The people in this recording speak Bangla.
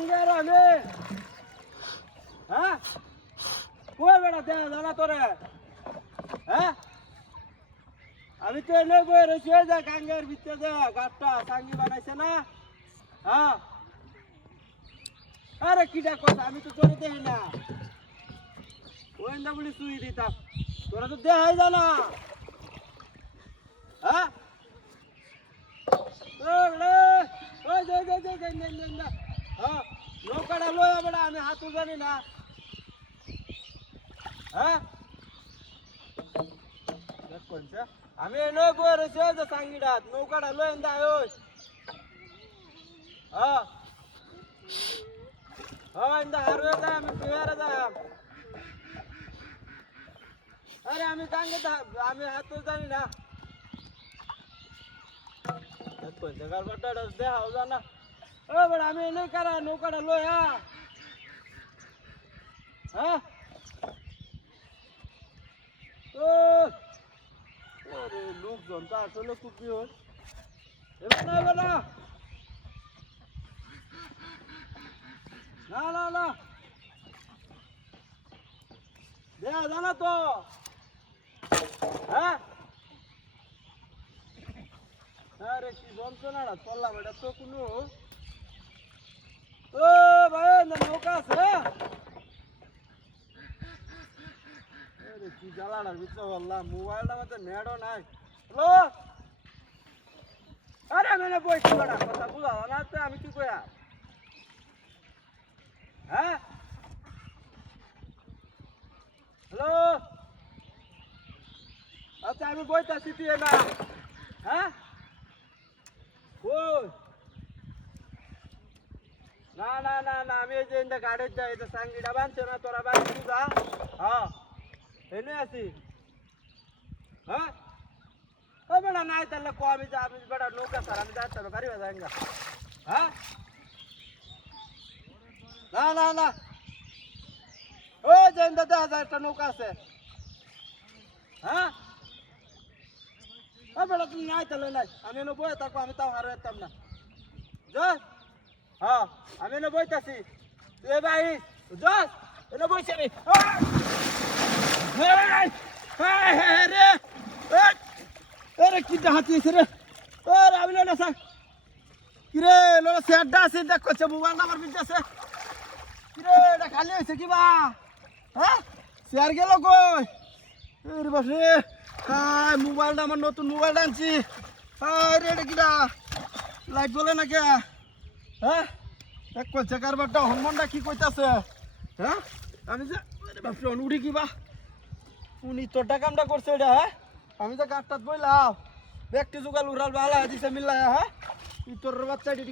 কাঙ্গার আমি হ্যাঁ কই বেটা দে জানা তোরে হ্যাঁ আমি তো এনে বই রয়েছে যে কাঙ্গার ভিতরে যে গাছটা সাঙ্গি বানাইছে না হ্যাঁ আরে কিটা কথা আমি তো তোরে দেখি না ওইন্দা বলি সুই দিতাম তোরা তো দেখাই জানা হ্যাঁ নৌকাটা লয়া বেড়া আমি হাতও জানি না হ্যাঁ আমি নয় বই রয়েছে যে সাঙ্গিটা নৌকাটা লয়ে দা হ্যাঁ হ্যাঁ ইন্দা হারবে যায় আমি বিহারে যাই আরে আমি কাঙ্গে আমি হাতও জানি না দেখাও জানা ও বড় আমি এনে কারা নৌকাটা লয়া হ্যাঁ ও ওরে লোকজন তো আসলে খুব কি হয় এবার না না না না দেখা জানা তো হ্যাঁ আরে কি যন্ত্রণাটা চললাম এটা তো কোনো ও ভাই নৌকা আছে আরে কি জ্বালাটার ভিতরে বললাম মোবাইলটা মধ্যে নেটও নাই হ্যালো আরে আমি বইছি বেটা কথা বুঝা না তো আমি কি কয়া হ্যাঁ হ্যালো আচ্ছা আমি বইতাছি তুই না হ্যাঁ ওই না না না না আমি এই যে ইন্দা গাড়ির যাই এটা সাঙ্গিটা বানছে না তোরা বানছি যা হ্যাঁ এনে আছি হ্যাঁ ও বেটা নাই তাহলে কো আমি যা আমি বেটা নৌকা স্যার আমি যাচ্ছি গাড়ি বাজাঙ্গা হ্যাঁ না না না ও যে ইন্দা 10,000 একটা নৌকা আছে হ্যাঁ ও বেটা তুমি নাই তাহলে নাই আমি এনে বয়ে থাকবো আমি তাও হারে যেতাম না যা হ্যাঁ আমি এনে বইতাছি তুই ভাই যা এনে বইছি আমি রে কি হাতিয়েছে রে ওরে আমি না স্যার কিরে লোলা সেটটা আছে দেখ করছে মোবাইল নাম্বার বিদ্যাছে কিরে এটা খালি হয়েছে কিবা হ্যাঁ শেয়ার গেল কই রে বাপ রে হাই মোবাইলটা আমার নতুন মোবাইল আনছি হাই রে এটা কিরা লাইট জ্বলে না কে হ্যাঁ দেখ করছে কারবারটা হনুমানটা কি কইতাছে হ্যাঁ আমি যে বাপ রে উড়ি কিবা উনি তোরটা কামটা করছে এটা হ্যাঁ আমি তো গাছটা বইলাম ব্যক্তি যুগাল উড়াল ভালো দিছে মিল্লা হ্যাঁ তোর বাচ্চা